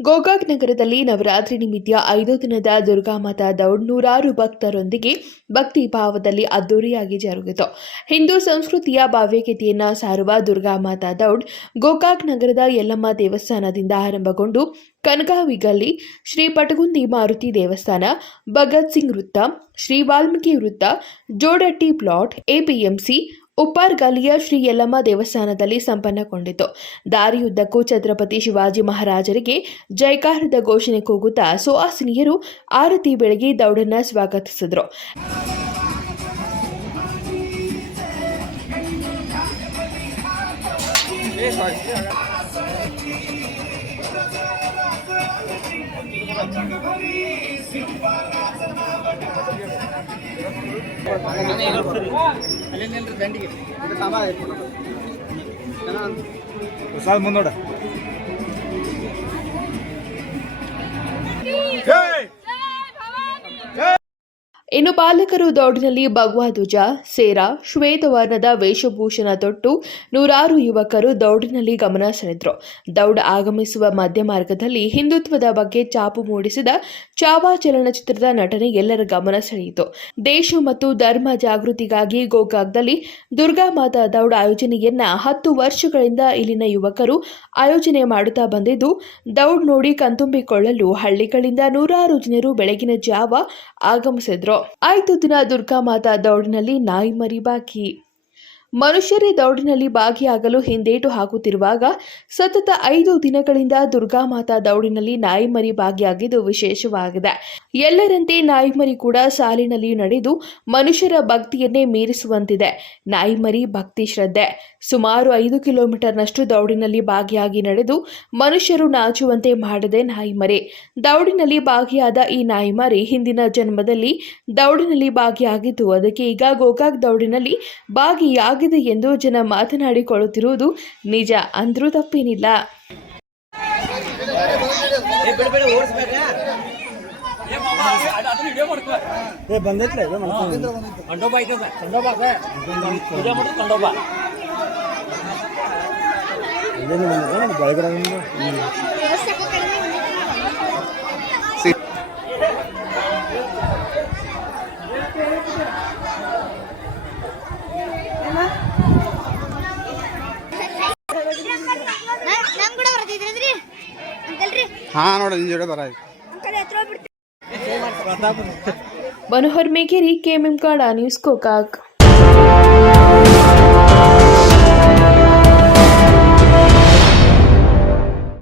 ಗೋಕಾಕ್ ನಗರದಲ್ಲಿ ನವರಾತ್ರಿ ನಿಮಿತ್ತ ಐದು ದಿನದ ದುರ್ಗಾಮಾತಾ ದೌಡ್ ನೂರಾರು ಭಕ್ತರೊಂದಿಗೆ ಭಕ್ತಿ ಭಾವದಲ್ಲಿ ಅದ್ದೂರಿಯಾಗಿ ಜರುಗಿತು. ಹಿಂದೂ ಸಂಸ್ಕೃತಿಯ ಭಾವ್ಯಗೀತೆಯನ್ನು ಸಾರುವ ದುರ್ಗಾಮಾತಾ ದೌಡ್ ಗೋಕಾಕ್ ನಗರದ ಯಲ್ಲಮ್ಮ ದೇವಸ್ಥಾನದಿಂದ ಆರಂಭಗೊಂಡು ಕನಕಾವಿಗಲ್ಲಿ ಶ್ರೀ ಪಟಗುಂದಿ ಮಾರುತಿ ದೇವಸ್ಥಾನ, ಭಗತ್ ಸಿಂಗ್ ವೃತ್ತ, ಶ್ರೀ ವಾಲ್ಮೀಕಿ ವೃತ್ತ, ಜೋಡಟ್ಟಿ ಪ್ಲಾಟ್ ಎಪಿಎಂಸಿ ಉಪ್ಪಾರ್ ಗಲಿಯ ಶ್ರೀ ಯಲ್ಲಮ್ಮ ದೇವಸ್ಥಾನದಲ್ಲಿ ಸಂಪನ್ನಗೊಂಡಿತು. ದಾರಿಯುದ್ದಕ್ಕೂ ಛತ್ರಪತಿ ಶಿವಾಜಿ ಮಹಾರಾಜರಿಗೆ ಜೈಕಾರದ ಘೋಷಣೆ ಕೂಗುತ್ತಾ ಸುವಾಸಿನಿಯರು ಆರತಿ ಬೆಳಗ್ಗೆ ದೌಡನ್ನ ಸ್ವಾಗತಿಸಿದ್ರು. ಪ್ರಸಾದ್ ಮುಂದೋಡ. ಇನ್ನು ಬಾಲಕರು ದೌಡಿನಲ್ಲಿ ಭಗವಾ ಧ್ವಜ, ಸೇರ ಶ್ವೇತವರ್ಣದ ವೇಷಭೂಷಣ ತೊಟ್ಟು ನೂರಾರು ಯುವಕರು ದೌಡಿನಲ್ಲಿ ಗಮನ ಸೆಳೆದರು. ದೌಡ್ ಆಗಮಿಸುವ ಮಧ್ಯ ಮಾರ್ಗದಲ್ಲಿ ಹಿಂದುತ್ವದ ಬಗ್ಗೆ ಚಾಪು ಮೂಡಿಸಿದ ಚಾವಾ ಚಲನಚಿತ್ರದ ನಟನೆ ಎಲ್ಲರ ಗಮನ ಸೆಳೆಯಿತು. ದೇಶ ಮತ್ತು ಧರ್ಮ ಜಾಗೃತಿಗಾಗಿ ಗೋಕಾಕ್ದಲ್ಲಿ ದುರ್ಗಾ ಮಾತಾ ದೌಡ್ ಆಯೋಜನೆಯನ್ನ ಹತ್ತು ವರ್ಷಗಳಿಂದ ಇಲ್ಲಿನ ಯುವಕರು ಆಯೋಜನೆ ಮಾಡುತ್ತಾ ಬಂದಿದ್ದು, ದೌಡ್ ನೋಡಿ ಕಣ್ತುಂಬಿಕೊಳ್ಳಲು ಹಳ್ಳಿಗಳಿಂದ ನೂರಾರು ಜನರು ಬೆಳಗಿನ ಜಾವ ಆಗಮಿಸಿದ್ರು. ಐದು ದಿನ ದುರ್ಗಾ ಮಾತಾ ದೌಡಿನಲ್ಲಿ ನಾಯಿ ಮರಿ ಬಾಕಿ. ಮನುಷ್ಯರೇ ದೌಡಿನಲ್ಲಿ ಭಾಗಿಯಾಗಲು ಹಿಂದೇಟು ಹಾಕುತ್ತಿರುವಾಗ ಸತತ ಐದು ದಿನಗಳಿಂದ ದುರ್ಗಾ ಮಾತಾ ದೌಡಿನಲ್ಲಿ ನಾಯಿಮರಿ ಭಾಗಿಯಾಗಿದ್ದು ವಿಶೇಷವಾಗಿದೆ. ಎಲ್ಲರಂತೆ ನಾಯಿಮರಿ ಕೂಡ ಸಾಲಿನಲ್ಲಿ ನಡೆದು ಮನುಷ್ಯರ ಭಕ್ತಿಯನ್ನೇ ಮೀರಿಸುವಂತಿದೆ. ನಾಯಿಮರಿ ಭಕ್ತಿ ಶ್ರದ್ಧೆ. ಸುಮಾರು ಐದು ಕಿಲೋಮೀಟರ್ನಷ್ಟು ದೌಡಿನಲ್ಲಿ ಭಾಗಿಯಾಗಿ ನಡೆದು ಮನುಷ್ಯರು ನಾಚುವಂತೆ ಮಾಡದೆ ನಾಯಿಮರಿ ದೌಡಿನಲ್ಲಿ ಭಾಗಿಯಾದ ಈ ನಾಯಿಮರಿ ಹಿಂದಿನ ಜನ್ಮದಲ್ಲಿ ದೌಡಿನಲ್ಲಿ ಭಾಗಿಯಾಗಿದ್ದು, ಅದಕ್ಕೆ ಈಗ ಗೋಕಾಕ್ ದೌಡಿನಲ್ಲಿ ಭಾಗಿಯಾಗಿದೆ ಎಂದು ಜನ ಮಾತನಾಡಿಕೊಳ್ಳುತ್ತಿರುವುದು ನಿಜ ಅಂದ್ರೂ ತಪ್ಪೇನಿಲ್ಲ. ಕಂಡೋಬ ಹಾ ನೋಡಿ ನಿನ್ ಜೋಡಿ ಬರ ಅಂಕಲ್ ಎತ್ರ ಹೋಗ್ಬಿಡ್ತೀವಿ ಮನೋಹರ್ ಮೇಗೇರಿ ಕೆಎಂಎಂ ಕಾಡ ನ್ಯೂಸ್ ಗೋಕಾಕ್